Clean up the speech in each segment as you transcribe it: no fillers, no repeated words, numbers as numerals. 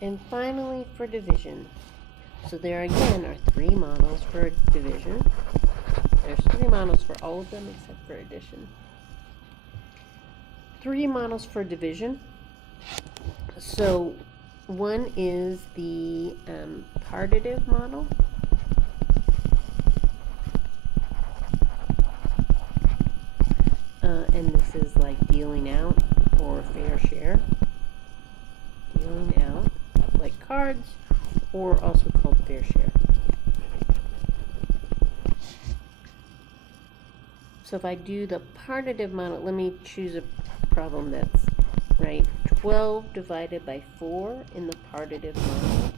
And finally, for division. So there again are 3 models for division. There's 3 models for all of them except for addition. 3 models for division. So one is the partitive model. And this is like dealing out or fair share. Dealing out, like cards, or also called fair share. So if I do the partitive model, let me choose a problem that's right. 12 divided by 4 in the partitive model.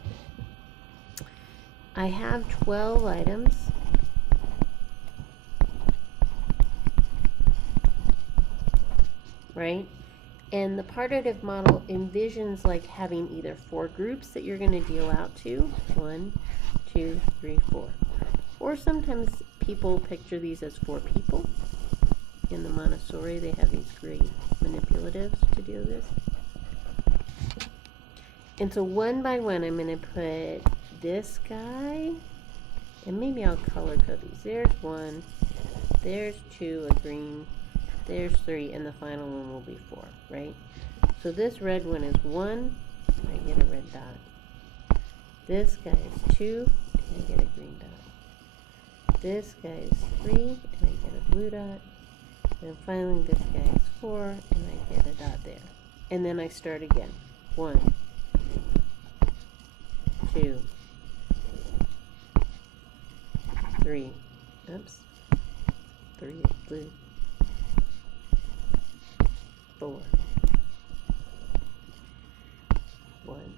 I have 12 items. Right? And the partitive model envisions like having either 4 groups that you're going to deal out to. 1, 2, 3, 4. Or sometimes people picture these as 4 people. In the Montessori, they have these great manipulatives to do this. And so one by one, I'm going to put this guy, and maybe I'll color code these. There's 1, there's 2, a green, there's 3, and the final one will be 4, right? So this red one is 1, I get a red dot. This guy is 2, and I get a green dot. This guy is 3, and I get a blue dot. And finally this guy is 4, and I get a dot there. And then I start again. 1, 2, 3. Oops. 3 is blue. 4. 1,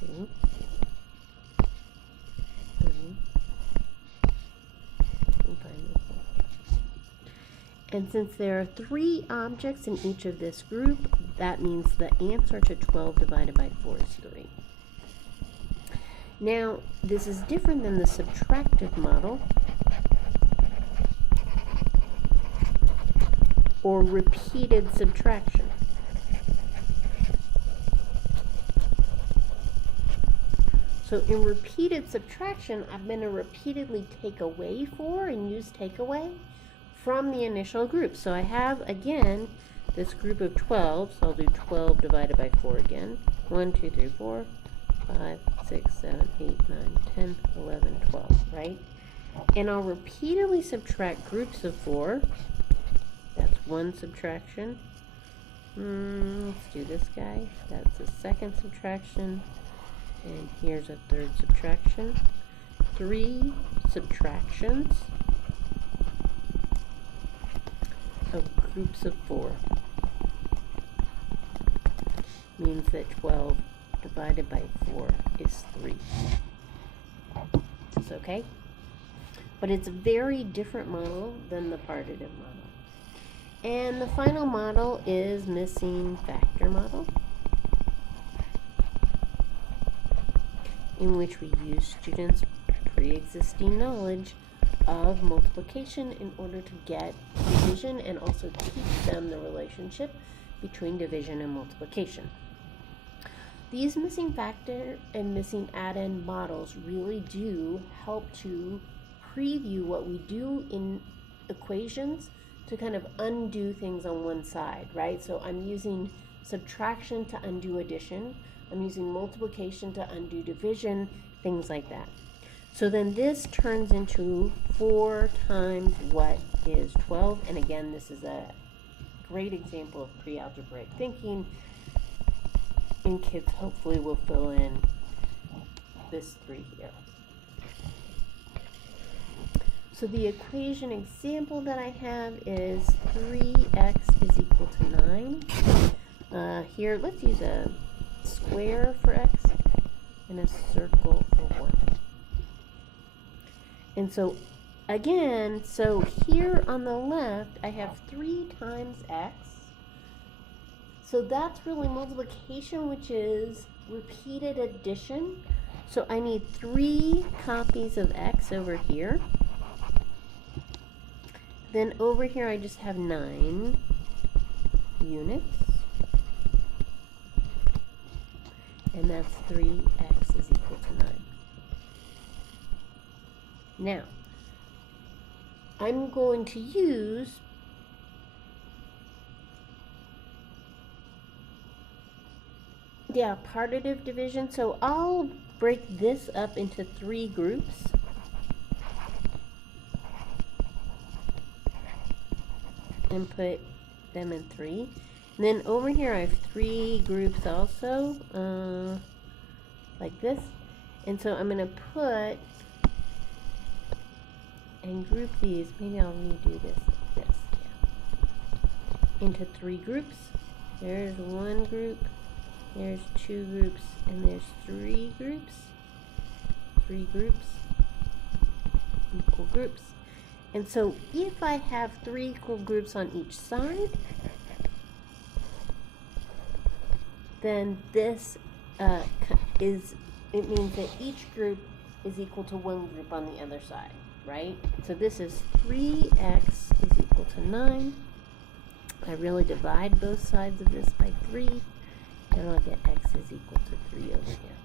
2, 3, and finally 4. And since there are 3 objects in each of this group, that means the answer to 12 divided by 4 is 3. Now, this is different than the subtractive model, or repeated subtraction. So in repeated subtraction, I'm going to repeatedly take away 4 and use take away from the initial group. So I have, again, this group of 12, so I'll do 12 divided by 4 again. 1, 2, 3, 4, 5, 6, 7, 8, 9, 10, 11, 12, right? And I'll repeatedly subtract groups of 4. That's one subtraction. Let's do this guy. That's a second subtraction. And here's a third subtraction. 3 subtractions of groups of 4 means that 12 divided by 4 is 3. It's okay? But it's a very different model than the partitive model. And the final model is missing factor model, in which we use students' pre-existing knowledge of multiplication in order to get division and also teach them the relationship between division and multiplication. These missing factor and missing add-in models really do help to preview what we do in equations to kind of undo things on one side, right? So I'm using subtraction to undo addition. I'm using multiplication to undo division, things like that. So then this turns into 4 times what is 12. And again, this is a great example of pre-algebraic thinking. And kids hopefully will fill in this 3 here. So the equation example that I have is 3x is equal to 9. Here, let's use a square for x and a circle for 1. And so, again, so here on the left, I have 3 times x. So that's really multiplication, which is repeated addition. So I need 3 copies of x over here. Then over here I just have 9 units. and that's 3x is equal to 9. Now, I'm going to use partitive division. So I'll break this up into 3 groups. And put them in 3. And then over here I have 3 groups also, like this. And so I'm going to put and group these. Maybe I'll redo this like this. Yeah. Into 3 groups. There's 1 group. There's 2 groups, and there's 3 groups. 3 groups. Equal groups. And so if I have 3 equal groups on each side, then this it means that each group is equal to 1 group on the other side, right? So this is 3x is equal to 9. I really divide both sides of this by 3. And I'll get x is equal to 3 over here.